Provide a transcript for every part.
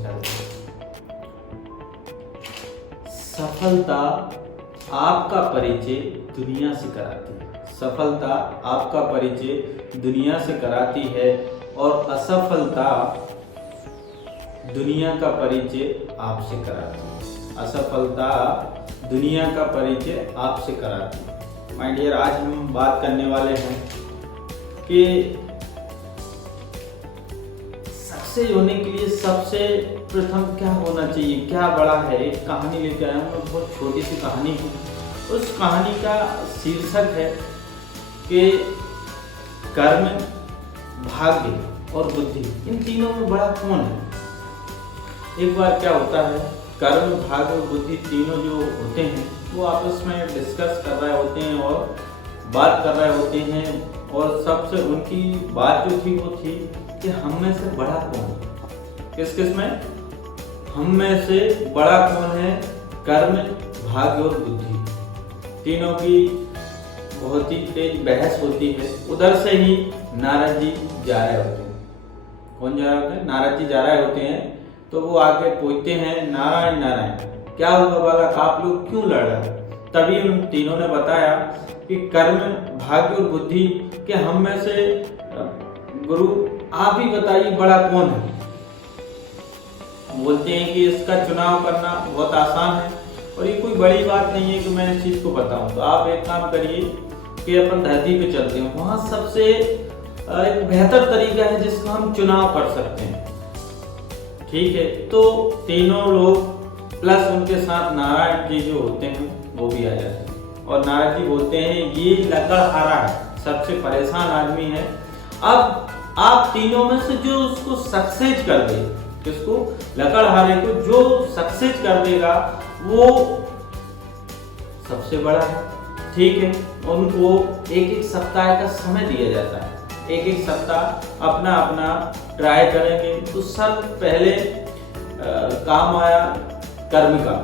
नमस्कार। सफलता आपका परिचय दुनिया से कराती है। सफलता आपका परिचय दुनिया से कराती है और असफलता दुनिया का परिचय आपसे कराती है। असफलता दुनिया का परिचय आपसे कराती है। माय डियर, आज हम बात करने वाले हैं कि सक्सेस होने के लिए सबसे प्रथम क्या होना चाहिए, क्या बड़ा है। एक कहानी लेकर आया हूँ, बहुत छोटी सी कहानी है। उस कहानी का शीर्षक है कि कर्म, भाग्य और बुद्धि, इन तीनों में बड़ा कौन है। एक बार क्या होता है, कर्म, भाग्य और बुद्धि तीनों जो होते हैं वो आपस में डिस्कस कर रहे होते हैं और बात कर रहे होते हैं, और सबसे उनकी बात जो थी वो थी कि हम में से बड़ा कौन है। किस में हम में से बड़ा कौन है। कर्म, भाग्य और बुद्धि, तीनों की बहुत ही तेज बहस होती है। उधर से ही नारद जी जा रहे होते हैं। कौन जा रहे होते हैं? नारद जी जा रहे होते हैं। तो वो आके पूछते हैं, नारायण नारायण, क्या हुआ बालक, आप लोग क्यों लड़ रहे हो। तभी उन तीनों ने बताया कि कर्म, भाग्य और बुद्धि के हम में से गुरु आप ही बताइए बड़ा कौन है। बोलते हैं कि इसका चुनाव करना बहुत आसान है और ये कोई बड़ी बात नहीं है कि मैं इस चीज को बताऊं। तो आप एक काम करिए कि अपन धरती पे चलते हैं, वहां सबसे एक बेहतर तरीका है जिसका हम चुनाव कर सकते हैं। ठीक है, तो तीनों लोग प्लस उनके साथ नारायण जी जो होते हैं वो भी आ जाते हैं। और नारद जी बोलते हैं, ये लकड़हारा है, सबसे परेशान आदमी है। अब आप तीनों में से जो उसको सक्सेस कर दे, किसको, लकड़हारे को जो सक्सेस कर देगा वो सबसे बड़ा है। ठीक है, उनको एक एक सप्ताह का समय दिया जाता है। एक एक सप्ताह अपना अपना ट्राई करेंगे। तो सब पहले काम आया कर्म का।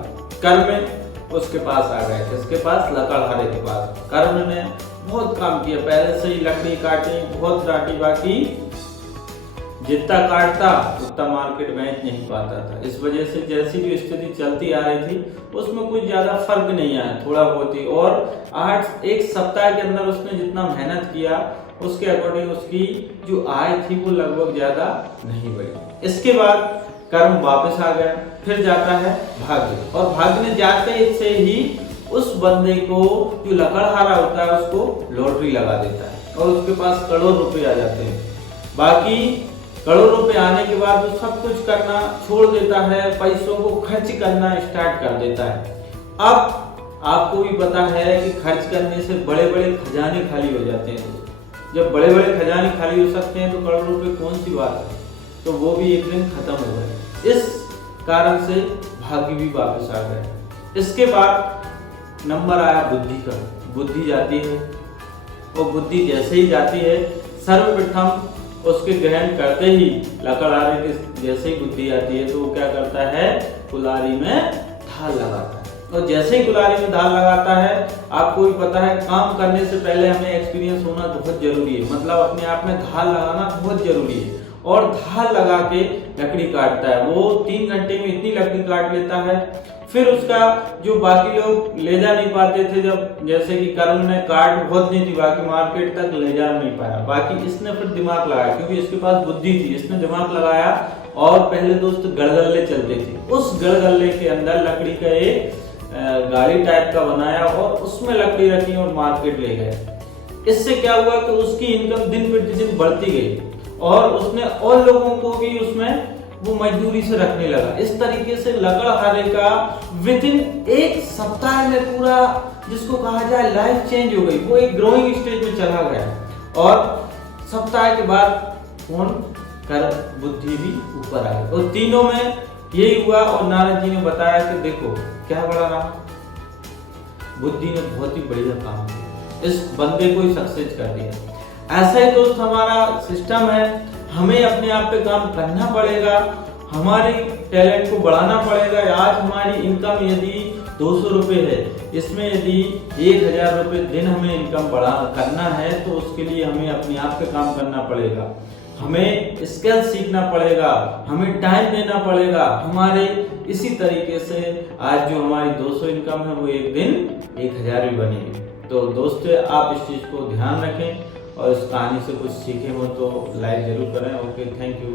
कर्म उसके पास आ गए, किसके पास, लकड़हारे के पास। कर्म ने बहुत काम किया, पहले से ही लकड़ी काटी, बहुत काटी, बाकी जितना काटता उतना मार्केट बेच नहीं पाता था। इस वजह से जैसी भी स्थिति चलती आ रही थी उसमें कुछ ज्यादा फर्क नहीं आया, थोड़ा बहुत ही। और एक सप्ताह के अंदर उसने जितना मेहनत किया उसके अकॉर्डिंग उसकी जो आय थी वो लगभग ज्यादा नहीं बढ़ी। इसके बाद कर्म वापस आ गया, फिर जाता है भाग्य, और भाग्य ने जाते से ही उस बंदे को जो लकड़हारा होता है उसको लॉटरी लगा देता है और उसके पास करोड़ रुपए आ जाते हैं। बाकी करोड़ रुपए आने के बाद वो सब कुछ करना छोड़ देता है, पैसों को खर्च करना स्टार्ट कर देता है। अब आपको भी पता है कि खर्च करने से बड़े बड़े खजाने खाली हो जाते हैं। जब बड़े बड़े खजाने खाली हो सकते हैं तो करोड़ रुपए कौन सी बात है। तो वो भी एक दिन खत्म हो गए। इस कारण से भाग्य भी वापस आ गए। इसके बाद नंबर आया बुद्धि का। बुद्धि जाती है, और बुद्धि जैसे ही जाती है सर्वप्रथम उसके ग्रहण करते ही लकड़हारे के जैसे ही बुद्धि आती है तो वो क्या करता है, कुल्हाड़ी में धार लगाता है। और जैसे ही कुल्हाड़ी में धार लगाता है, आपको भी पता है काम करने से पहले हमें एक्सपीरियंस होना बहुत जरूरी है, मतलब अपने आप में धार लगाना बहुत जरूरी है। और धार लगा के लकड़ी काटता है। वो 3 घंटे में इतनी लकड़ी काट लेता है। फिर उसका जो बाकी लोग ले जा नहीं पाते थे, जब जैसे कि कर्म ने काट बहुत नहीं थी, बाकी मार्केट तक ले जा नहीं पाया, बाकी इसने फिर दिमाग लगाया क्योंकि इसके पास बुद्धि थी। इसने दिमाग लगाया और पहले दोस्त गड़गल्ले चलते थे, उस गड़गल्ले के अंदर लकड़ी का एक गाड़ी टाइप का बनाया और उसमें लकड़ी रखी और मार्केट ले गए। इससे क्या हुआ कि उसकी इनकम दिन प्रतिदिन बढ़ती गई और उसने और लोगों को भी उसमें वो मजदूरी से रखने लगा। इस तरीके से लकड़हारे का विदिन एक सप्ताह में पूरा, जिसको कहा जाए, लाइफ चेंज हो गई। वो एक ग्रोइंग स्टेज में चला गया और सप्ताह के बाद कौन, कर्म, बुद्धि भी ऊपर आ गई। और तीनों में यही हुआ। और नारद जी ने बताया कि देखो क्या बड़ा रहा, बुद्धि ने बहुत ही बढ़िया काम किया, इस बंदे को ही सक्सेस कर दिया। ऐसा ही दोस्त हमारा सिस्टम है। हमें अपने आप पे काम करना पड़ेगा, हमारे टैलेंट को बढ़ाना पड़ेगा। आज हमारी इनकम यदि 200 रुपए है, इसमें यदि 1000 रुपए दिन हमें इनकम बढ़ा करना है तो उसके लिए हमें अपने आप पे काम करना पड़ेगा। हमें स्किल सीखना पड़ेगा, हमें टाइम देना पड़ेगा। हमारे इसी तरीके से आज जो हमारी 200 इनकम है वो एक दिन 1000 भी बनेगी। तो दोस्तों आप इस चीज़ को ध्यान रखें और इस कहानी से कुछ सीखे हो तो लाइक जरूर करें। Okay, thank you.